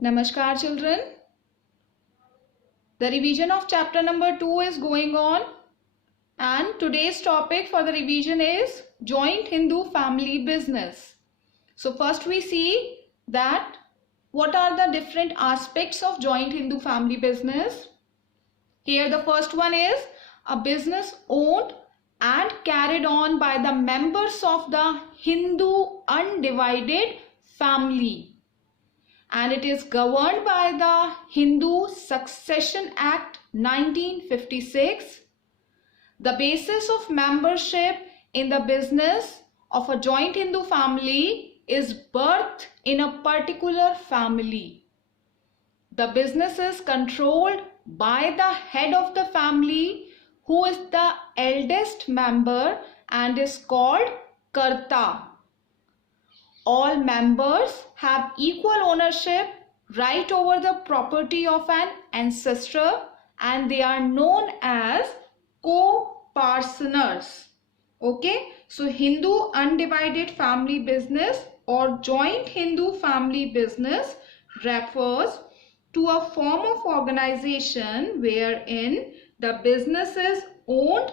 Namaskar children. The revision of chapter number 2 is going on, and today's topic for the revision is joint Hindu family business. So first we see that what are the different aspects of joint Hindu family business. Here the first one is a business owned and carried on by the members of the Hindu undivided family, and it is governed by the Hindu Succession Act 1956. The basis of membership in the business of a joint Hindu family is birth in a particular family. The business is controlled by the head of the family, who is the eldest member and is called Karta. All members have equal ownership right over the property of an ancestor, and they are known as co-partners. Okay, so Hindu undivided family business or joint Hindu family business refers to a form of organization wherein the business is owned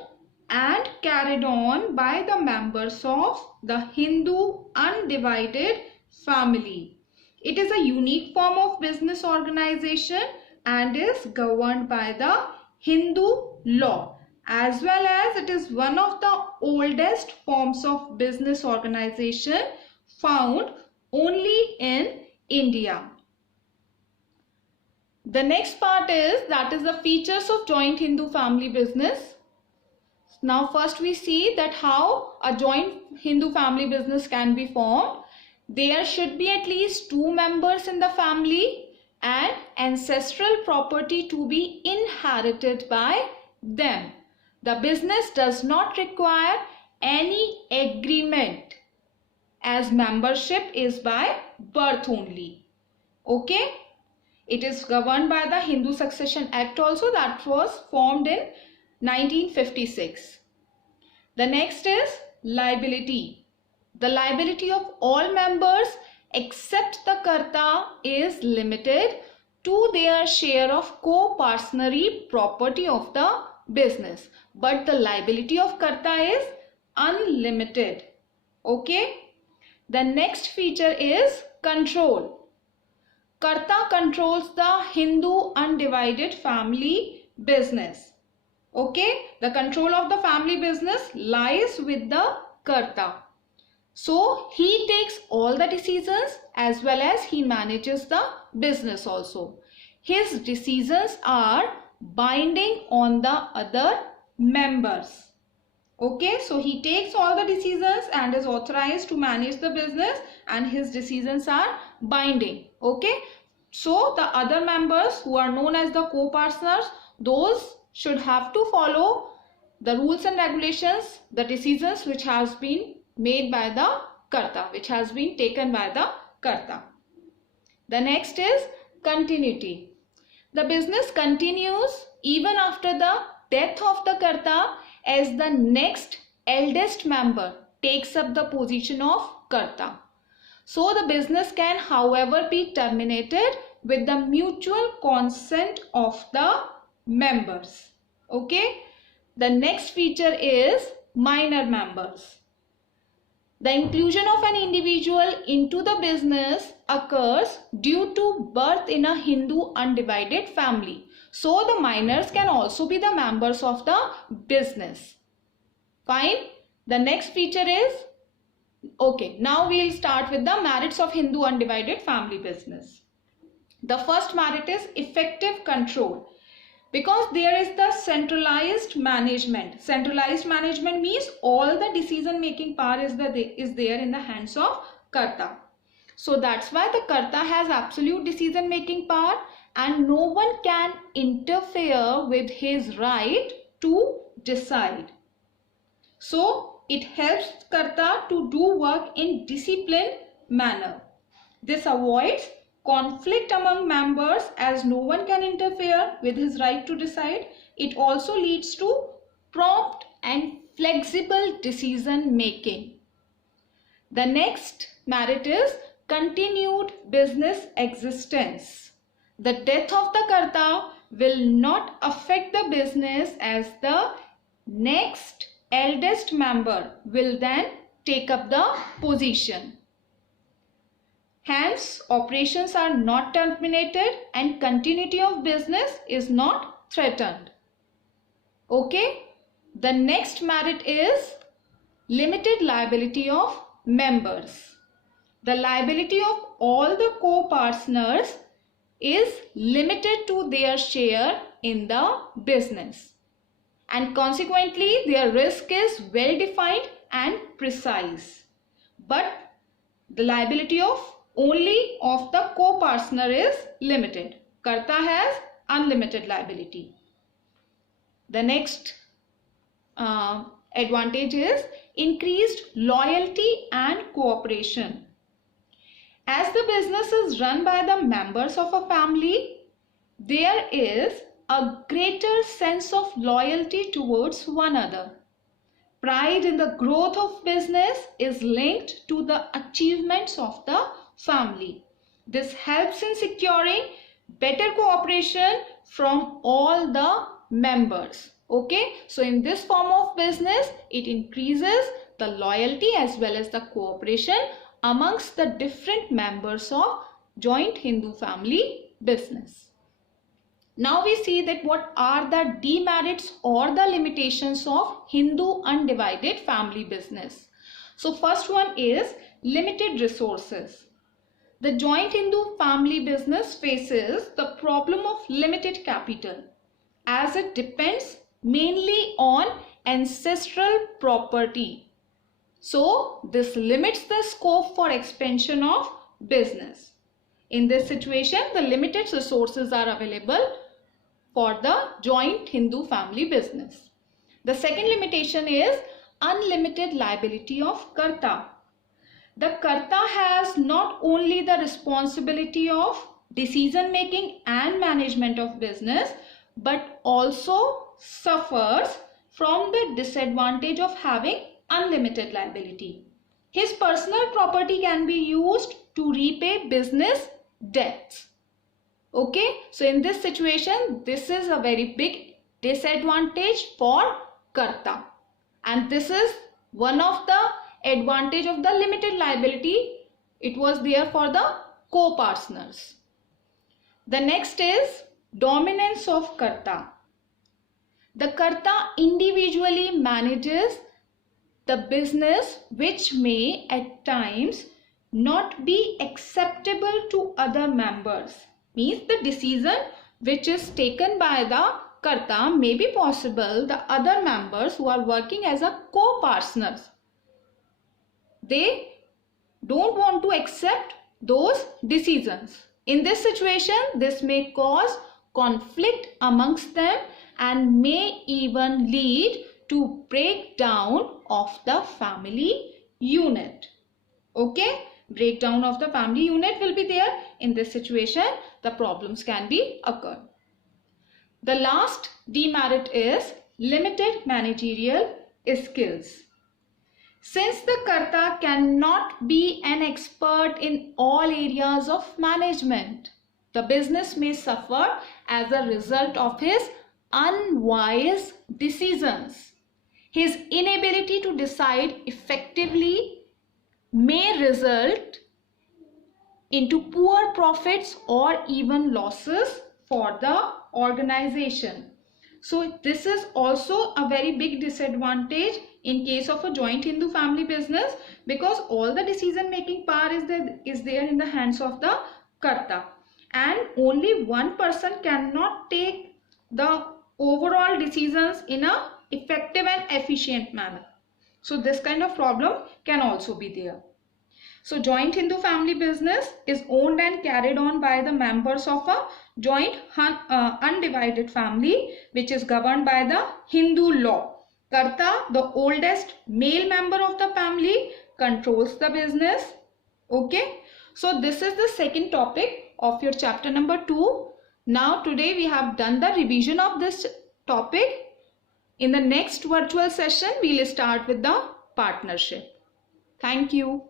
and carried on by the members of the Hindu undivided family. It is a unique form of business organization and is governed by the Hindu law, as well as it is one of the oldest forms of business organization found only in India. The next part is the features of joint Hindu family business. Now first we see that how a joint Hindu family business can be formed. There should be at least 2 members in the family and ancestral property to be inherited by them. The business does not require any agreement, as membership is by birth only. Okay. It is governed by the Hindu Succession Act also, that was formed in 1956. The next is liability. The liability of all members except the Karta is limited to their share of co-partnery property of the business, but the liability of Karta is unlimited. Okay. The next feature is control. Karta controls the Hindu undivided family business. Okay, the control of the family business lies with the Karta. So he takes all the decisions as well as he manages the business also. His decisions are binding on the other members. Okay, so he takes all the decisions and is authorized to manage the business, and his decisions are binding. Okay, so the other members who are known as the co-partners, those should have to follow the rules and regulations, the decisions which has been made by the Karta, which has been taken by the Karta. The next is continuity. The business continues even after the death of the Karta, as the next eldest member takes up the position of Karta. So the business can, however, be terminated with the mutual consent of the members. Okay. The next feature is minor members. The inclusion of an individual into the business occurs due to birth in a Hindu undivided family. So the minors can also be the members of the business. Fine. The next feature is, okay, now we will start with the merits of Hindu undivided family business. The first merit is effective control, because there is the centralized management. Centralized management means all the decision making power is there in the hands of Karta. So that's why the Karta has absolute decision making power, and no one can interfere with his right to decide. So it helps Karta to do work in disciplined manner. This avoids conflict among members, as no one can interfere with his right to decide. It also leads to prompt and flexible decision making. The next merit is continued business existence. The death of the Karta will not affect the business, as the next eldest member will then take up the position. Hence, operations are not terminated and continuity of business is not threatened. Okay, the next merit is limited liability of members. The liability of all the co-partners is limited to their share in the business, and consequently their risk is well defined and precise. But the liability of only of the co-partner is limited. Karta has unlimited liability. The next advantage is increased loyalty and cooperation. As the business is run by the members of a family, there is a greater sense of loyalty towards one another. Pride in the growth of business is linked to the achievements of the family. This helps in securing better cooperation from all the members. Okay, so in this form of business, it increases the loyalty as well as the cooperation amongst the different members of joint Hindu family business. Now we see that what are the demerits or the limitations of Hindu undivided family business. So first one is limited resources. The joint Hindu family business faces the problem of limited capital, as it depends mainly on ancestral property. So this limits the scope for expansion of business. In this situation, the limited resources are available for the joint Hindu family business. The second limitation is unlimited liability of Karta. The Karta has not only the responsibility of decision making and management of business, but also suffers from the disadvantage of having unlimited liability. His personal property can be used to repay business debts. Okay, so in this situation, this is a very big disadvantage for Karta, and this is one of the advantage of the limited liability. It was there for the co-partners. The next is dominance of Karta. The Karta individually manages the business, which may at times not be acceptable to other members. Means the decision which is taken by the Karta may be possible the other members who are working as a co-partners, they don't want to accept those decisions. In this situation, this may cause conflict amongst them and may even lead to breakdown of the family unit. Okay, breakdown of the family unit will be there. In this situation, the problems can be occurred. The last demerit is limited managerial skills. Since the Karta cannot be an expert in all areas of management, the business may suffer as a result of his unwise decisions. His inability to decide effectively may result into poor profits or even losses for the organization. So this is also a very big disadvantage in case of a joint Hindu family business, because all the decision making power is there in the hands of the Karta, and only one person cannot take the overall decisions in a effective and efficient manner. So this kind of problem can also be there. So joint Hindu family business is owned and carried on by the members of a joint undivided family, which is governed by the Hindu law. Karta, the oldest male member of the family, controls the business. Okay, so this is the second topic of your chapter number 2. Now today we have done the revision of this topic. In the next virtual session, we will start with the partnership. Thank you.